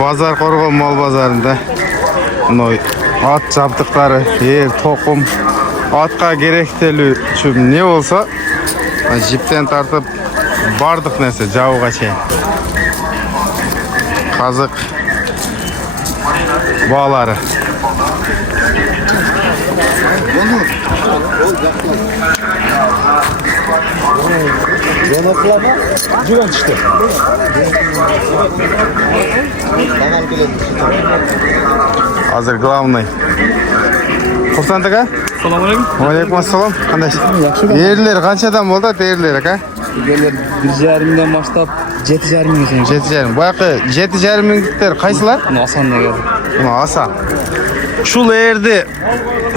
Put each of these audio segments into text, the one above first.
Bazar Qorg'on mol bozorunda at jabdıqlari, yer, to'qim, atqa kerakli ne olsa jipten tartib bardiq narsa javgacha. Qaziq bağları. Güven işte. Hazır главный. Xursand aka? Assalomu alaykum. Alaykum assalom. Qanday? Yerler qanchadan bo'ldi? Yerler aka? Yerler 1,5 başlap 7,5 minggacha. 7,5. Bu yoqqa 7,5 mingliklar qaysilar? Buni osondan keldi. Buni oson. Shu yerni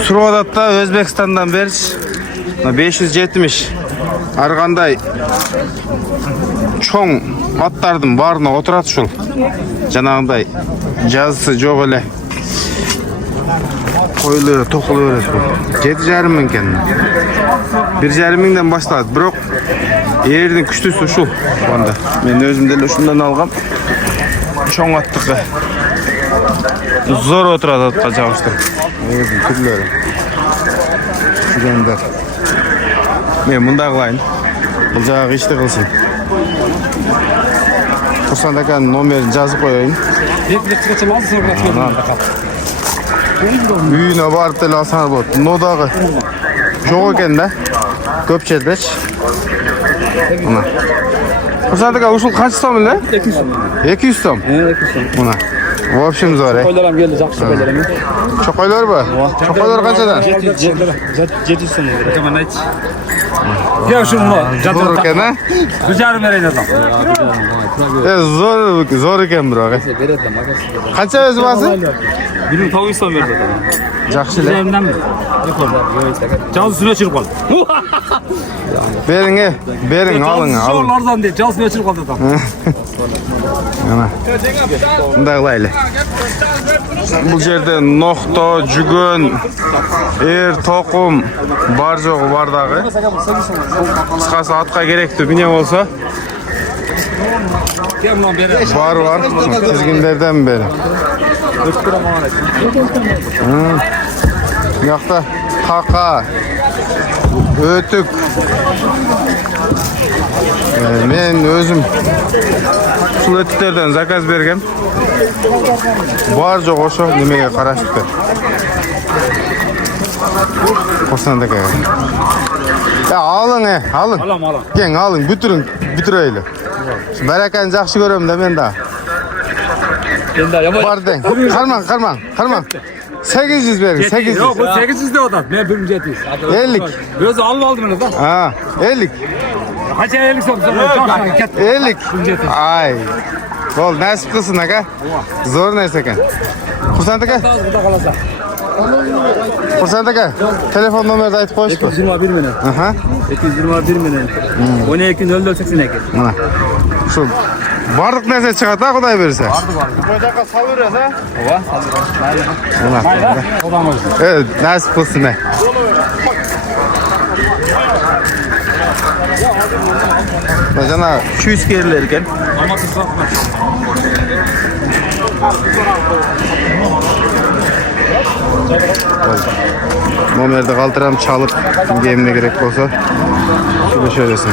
Surxondaryoda O'zbekistondan berish 570. Har qanday cho'ng atlarning barini o'tiradi shul. Janag'day jazisi yo'q ele. Qo'yilib, to'qilib bu. 7,5 ming ekan. 1,5 mingdan boshlanadi. Biroq yerning kuchlisi shu. Onda men o'zimda shundan olgam. Cho'ng attiqi. Zo'r o'tiradi atqa javoshda. Yerning turlari. Shuganda. Men bunda qilayin. Bu jog'i ishni qilsin. Xursand akaning nomerini yozib qo'yayın. Netflix'gacha ma'lum so'rab Uyuna barib telefon bo'ldi. Nodag'i yo'q ekanda. Ko'pchilik. Mana. Xursand aka, usul qancha so'mlar? 200 so'm. 200 so'm. 200 so'm. Mana. В общем, zo'r. Qo'ylar ham keldi, yaxshi qo'ylar ham. Cho'qoylar bu. Cho'qoylar qanchadan? 700 so'm. Recommend ayt. Ya shuni Zo'r ekan-a? Gujarim beraydi adam. Zo'r ekan biroq. Qancha o'zi basi? 1900 so'm berdi adam. Yaxshilar. Gujarimdanmi? Jaz suya chirib qoldi. Bering, oling. Sho'rlardan deb jaz suya chirib qoldi adam. Mana. Bunday qilaylik. Bu yerda noxta, jugun, to'qim bar yo'q bardag'i. Qisqasi atqa kerakdi, bine bo'lsa. Bar var. Tizginlerden beri. Bu yoqda taqa, o'tuk. Men o'zim shu o'tuklardan zakaz bergan. Bar yo'q o'sha nimaga qarashibdi. Xursand aka. Ya aling. Alam. Keng aling, bitiraylik. Barakani yaxshi ko'raman-da menda. Bardang. Qarmang. 800 bering, 800. Yo'q, bu 800 de odat. Men 1700. 50. O'zi olib oldim da. Ha, 50. Qancha 50 so'm? 50. Ay. Bo'l, nasib qilsin aka. Zo'r narsa ekan. Xursand aka. Xursand aka, telefon nomerini aytib qo'yishdi. 221 meni. Aha. 221 meni. 12.0082. Mana. Shu barliq narsa chiqadi, Xudoy bersa. Bardi. Bu yoqqa solaveradi, ha? Ova, solaveradi. Mana. Odam o'zi. Nasib qilsin. Bajana 200 kerler ekan. Olmasa sotma. Nomerni qaltiram çalıp kimga emne gerek bo'lsa, shuni söylesin.